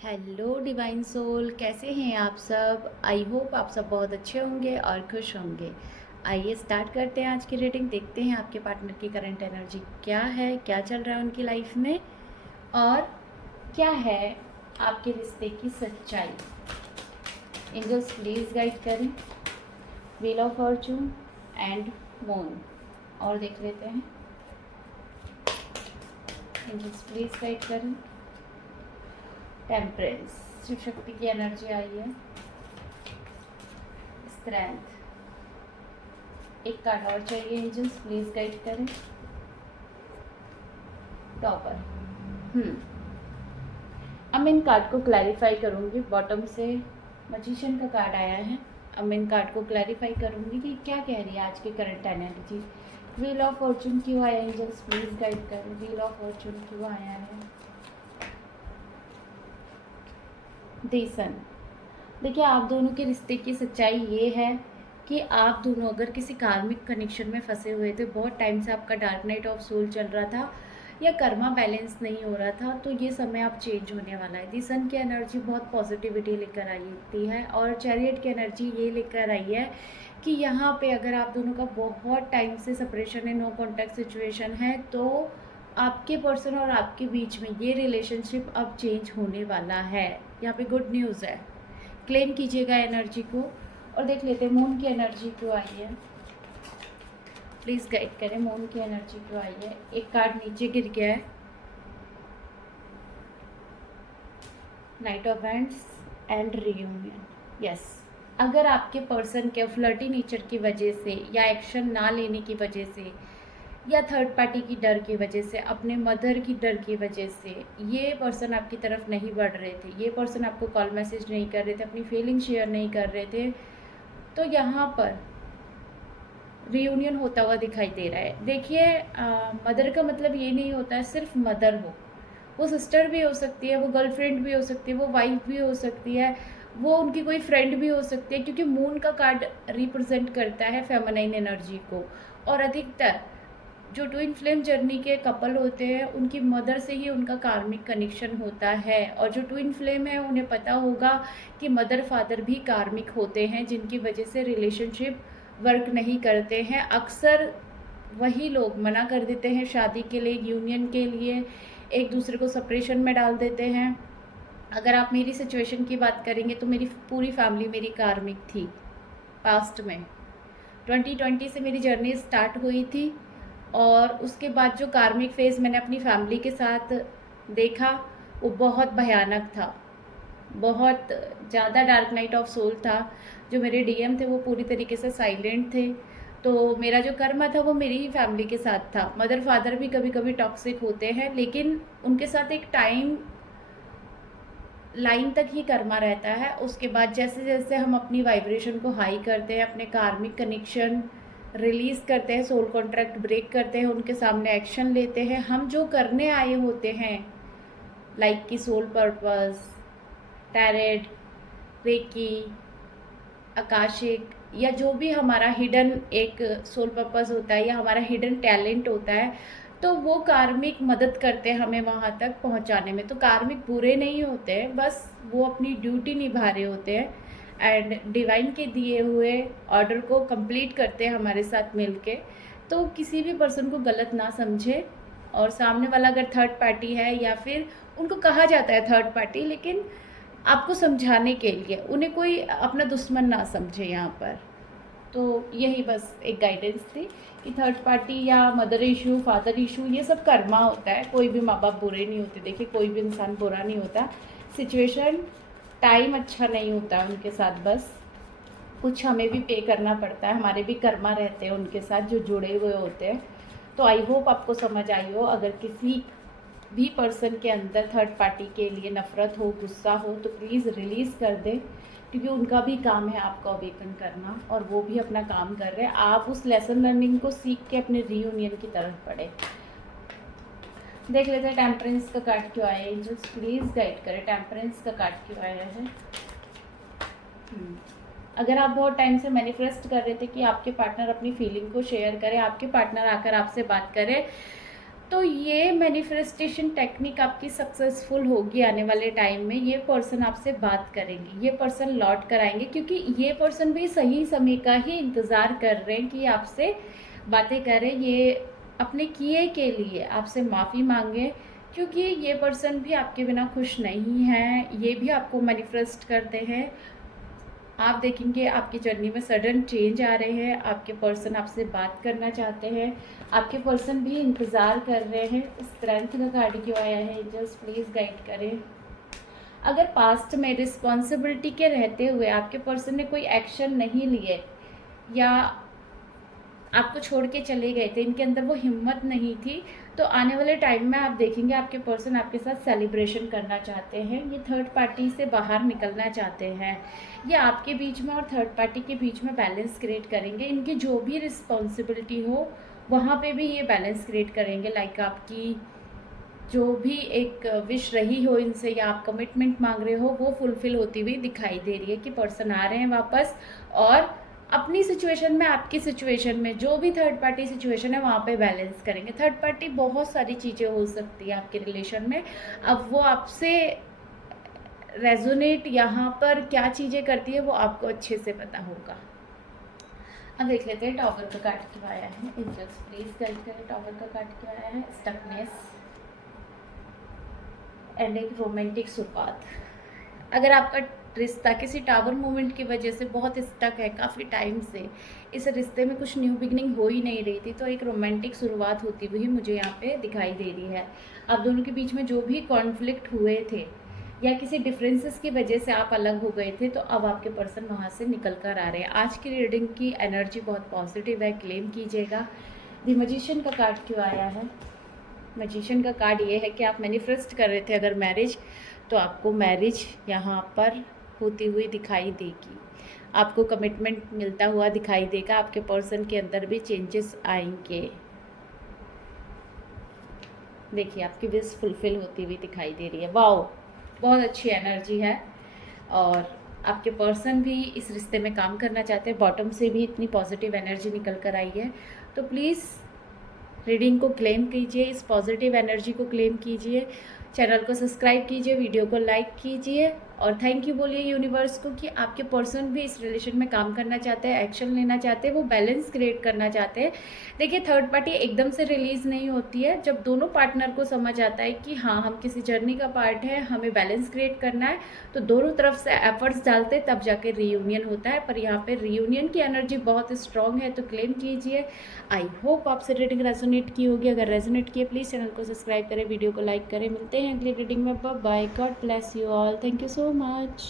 Hello divine soul, कैसे हैं आप सब। आई होप आप सब बहुत अच्छे होंगे और खुश होंगे। आइए स्टार्ट करते हैं आज की रीडिंग। देखते हैं आपके पार्टनर की करंट एनर्जी क्या है, क्या चल रहा है उनकी लाइफ में और क्या है आपके रिश्ते की सच्चाई। एंजल्स प्लीज़ गाइड करें। Wheel of Fortune and moon और देख लेते हैं। एंजल्स प्लीज़ गाइड करें। टेम्परेंस, शिव शक्ति की एनर्जी आई है। स्ट्रेंथ, एक कार्ड और चाहिए। एंजल्स प्लीज गाइड करें। टॉपर। अब मैं इन कार्ड को क्लैरिफाई करूंगी। बॉटम से मैजिशियन का कार्ड आया है। अब मैं इन कार्ड को क्लैरिफाई करूंगी कि क्या कह रही है आज की current energy. Wheel of Fortune क्यों आया। एंजल्स प्लीज गाइड करें। व्हील ऑफ फॉर्चून क्यों आया है। द सन। देखिए, आप दोनों के रिश्ते की सच्चाई ये है कि आप दोनों अगर किसी कार्मिक कनेक्शन में फंसे हुए थे, बहुत टाइम से आपका डार्क नाइट ऑफ सोल चल रहा था या कर्मा बैलेंस नहीं हो रहा था, तो ये समय आप चेंज होने वाला है। दी सन की एनर्जी बहुत पॉजिटिविटी लेकर आई है और चैरियट की एनर्जी ये लेकर आई है कि यहाँ पे अगर आप दोनों का बहुत टाइम से सेपरेशन है, नो कॉन्टैक्ट सिचुएशन है, तो आपके पर्सन और आपके बीच में ये रिलेशनशिप अब चेंज होने वाला है। यहाँ पे गुड न्यूज़ है। क्लेम कीजिएगा एनर्जी को और देख लेते हैं मून की एनर्जी क्यों आई है। प्लीज़ गाइड करें, मून की एनर्जी क्यों आई है। एक कार्ड नीचे गिर गया है। Night of hands and reunion. Yes, अगर आपके पर्सन के फ्लर्टी नेचर की वजह से या एक्शन ना लेने की वजह से या थर्ड पार्टी की डर की वजह से, अपने मदर की डर की वजह से ये पर्सन आपकी तरफ नहीं बढ़ रहे थे, ये पर्सन आपको कॉल मैसेज नहीं कर रहे थे, अपनी फीलिंग शेयर नहीं कर रहे थे, तो यहाँ पर रियूनियन होता हुआ दिखाई दे रहा है। देखिए, मदर का मतलब ये नहीं होता है सिर्फ मदर हो, वो सिस्टर भी हो सकती है, वो गर्लफ्रेंड भी हो सकती है, वो वाइफ भी हो सकती है, वो उनकी कोई फ्रेंड भी हो सकती है, क्योंकि मून का कार्ड रिप्रेजेंट करता है फेमिनाइन एनर्जी को। और अधिकतर जो ट्विन फ्लेम जर्नी के कपल होते हैं, उनकी मदर से ही उनका कार्मिक कनेक्शन होता है। और जो ट्विन फ्लेम है, उन्हें पता होगा कि मदर फादर भी कार्मिक होते हैं, जिनकी वजह से रिलेशनशिप वर्क नहीं करते हैं। अक्सर वही लोग मना कर देते हैं शादी के लिए, यूनियन के लिए, एक दूसरे को सेपरेशन में डाल देते हैं। अगर आप मेरी सिचुएशन की बात करेंगे तो मेरी पूरी फैमिली मेरी कार्मिक थी। पास्ट में 2020 से मेरी जर्नी स्टार्ट हुई थी और उसके बाद जो कार्मिक फेज़ मैंने अपनी फैमिली के साथ देखा वो बहुत भयानक था। बहुत ज़्यादा डार्क नाइट ऑफ सोल था। जो मेरे डीएम थे वो पूरी तरीके से साइलेंट थे। तो मेरा जो कर्मा था वो मेरी ही फैमिली के साथ था। मदर फादर भी कभी कभी टॉक्सिक होते हैं, लेकिन उनके साथ एक टाइम लाइन तक ही कर्मा रहता है। उसके बाद जैसे जैसे हम अपनी वाइब्रेशन को हाई करते हैं, अपने कार्मिक कनेक्शन रिलीज़ करते हैं, सोल कॉन्ट्रैक्ट ब्रेक करते हैं, उनके सामने एक्शन लेते हैं, हम जो करने आए होते हैं, लाइक की सोल पर्पस, टैरेट, रेकी, आकाशिक, या जो भी हमारा हिडन एक सोल पर्पस होता है या हमारा हिडन टैलेंट होता है, तो वो कार्मिक मदद करते हैं हमें वहाँ तक पहुँचाने में। तो कार्मिक बुरे नहीं होते हैं, बस वो अपनी ड्यूटी निभा रहे होते हैं एंड डिवाइन के दिए हुए ऑर्डर को कंप्लीट करते हैं हमारे साथ मिलके। तो किसी भी पर्सन को गलत ना समझे। और सामने वाला अगर थर्ड पार्टी है या फिर उनको कहा जाता है थर्ड पार्टी, लेकिन आपको समझाने के लिए, उन्हें कोई अपना दुश्मन ना समझे यहाँ पर। तो यही बस एक गाइडेंस थी कि थर्ड पार्टी या मदर इशू, फादर इशू, ये सब कर्मा होता है। कोई भी माँ बाप बुरे नहीं होते। देखिए, कोई भी इंसान बुरा नहीं होता। सिचुएशन टाइम अच्छा नहीं होता उनके साथ, बस कुछ हमें भी पे करना पड़ता है। हमारे भी कर्मा रहते हैं उनके साथ जो जुड़े हुए होते हैं। तो आई होप आपको समझ आई हो। अगर किसी भी पर्सन के अंदर थर्ड पार्टी के लिए नफ़रत हो, गुस्सा हो, तो प्लीज़ रिलीज़ कर दें, क्योंकि उनका भी काम है आपको अवेकन करना और वो भी अपना काम कर रहे हैं। आप उस लेसन लर्निंग को सीख के अपने रीयूनियन की तरफ बढ़े। देख लेते हैं टेम्परेंस का कार्ड क्यों आया है। एंजल्स प्लीज़ गाइड करें, टेम्परेंस का कार्ड क्यों आया है। अगर आप बहुत टाइम से मैनिफेस्ट कर रहे थे कि आपके पार्टनर अपनी फीलिंग को शेयर करें, आपके पार्टनर आकर आपसे बात करें, तो ये मैनिफेस्टेशन टेक्निक आपकी सक्सेसफुल होगी आने वाले टाइम में। ये पर्सन आपसे बात करेंगे, ये पर्सन लौट कर आएंगे, क्योंकि ये पर्सन भी सही समय का ही इंतज़ार कर रहे हैं कि आपसे बातें करें, ये अपने किए के लिए आपसे माफ़ी मांगे, क्योंकि ये पर्सन भी आपके बिना खुश नहीं है। ये भी आपको मैनिफेस्ट करते हैं। आप देखेंगे आपकी जर्नी में सडन चेंज आ रहे हैं। आपके पर्सन आपसे बात करना चाहते हैं, आपके पर्सन भी इंतज़ार कर रहे हैं। स्ट्रेंथ का कार्ड क्यों आया है? एंजल्स प्लीज़ गाइड करें। अगर पास्ट में रिस्पॉन्सिबिलिटी के रहते हुए आपके पर्सन ने कोई एक्शन नहीं लिए या आपको छोड़ के चले गए थे, इनके अंदर वो हिम्मत नहीं थी, तो आने वाले टाइम में आप देखेंगे आपके पर्सन आपके साथ सेलिब्रेशन करना चाहते हैं। ये थर्ड पार्टी से बाहर निकलना चाहते हैं। ये आपके बीच में और थर्ड पार्टी के बीच में बैलेंस क्रिएट करेंगे। इनकी जो भी रिस्पॉन्सिबिलिटी हो वहाँ पे भी ये बैलेंस क्रिएट करेंगे। लाइक आपकी जो भी एक विश रही हो इनसे या आप कमिटमेंट मांग रहे हो, वो फुलफ़िल होती हुई दिखाई दे रही है कि पर्सन आ रहे हैं वापस, और अपनी सिचुएशन में, आपकी सिचुएशन में जो भी थर्ड पार्टी सिचुएशन है वहाँ पे बैलेंस करेंगे। थर्ड पार्टी बहुत सारी चीज़ें हो सकती है आपके रिलेशन में। अब वो आपसे रेजोनेट यहाँ पर क्या चीज़ें करती है वो आपको अच्छे से पता होगा। अब देख लेते हैं टॉवर का कार्ड क्यों आया है। एंजल्स प्लीज गाइड करें, टॉवर का कार्ड क्यों आया है। स्टकनेस एंड एक रोमांटिक शुरुआत। अगर आपका रिश्ता किसी टावर मूवमेंट की वजह से बहुत स्टक है काफ़ी टाइम से, इस रिश्ते में कुछ न्यू बिगनिंग हो ही नहीं रही थी, तो एक रोमांटिक शुरुआत होती हुई मुझे यहाँ पे दिखाई दे रही है। आप दोनों के बीच में जो भी कॉन्फ्लिक्ट हुए थे या किसी डिफरेंसेस की वजह से आप अलग हो गए थे, तो अब आपके पर्सन वहाँ से निकल कर आ रहे हैं। आज की रीडिंग की एनर्जी बहुत पॉजिटिव है, क्लेम कीजिएगा। द मैजिशियन का कार्ड क्यों आया है। मैजिशियन का कार्ड ये है कि आप मैनिफेस्ट कर रहे थे अगर मैरिज, तो आपको मैरिज यहाँ पर होती हुई दिखाई देगी। आपको कमिटमेंट मिलता हुआ दिखाई देगा। आपके पर्सन के अंदर भी चेंजेस आएंगे। देखिए आपकी विश फुलफिल होती हुई दिखाई दे रही है। वाओ, बहुत अच्छी एनर्जी है। और आपके पर्सन भी इस रिश्ते में काम करना चाहते हैं। बॉटम से भी इतनी पॉजिटिव एनर्जी निकल कर आई है, तो प्लीज़ रीडिंग को क्लेम कीजिए, इस पॉजिटिव एनर्जी को क्लेम कीजिए। चैनल को सब्सक्राइब कीजिए, वीडियो को लाइक कीजिए और थैंक यू बोलिए यूनिवर्स को कि आपके पर्सन भी इस रिलेशन में काम करना चाहते हैं, एक्शन लेना चाहते हैं, वो बैलेंस क्रिएट करना चाहते हैं। देखिए थर्ड पार्टी एकदम से रिलीज़ नहीं होती है। जब दोनों पार्टनर को समझ आता है कि हाँ हम किसी जर्नी का पार्ट है, हमें बैलेंस क्रिएट करना है, तो दोनों तरफ से एफर्ट्स डालते हैं, तब जाके रीयूनियन होता है। पर यहाँ पे रीयूनियन की एनर्जी बहुत स्ट्रॉन्ग है, तो क्लेम कीजिए। आई होप आपसे रीडिंग रेजोनेट की होगी। अगर रेजोनेट किए प्लीज़ चैनल को सब्सक्राइब करें, वीडियो को लाइक करें। मिलते हैं अगली रीडिंग में। Bye, god bless you all, thank you so much.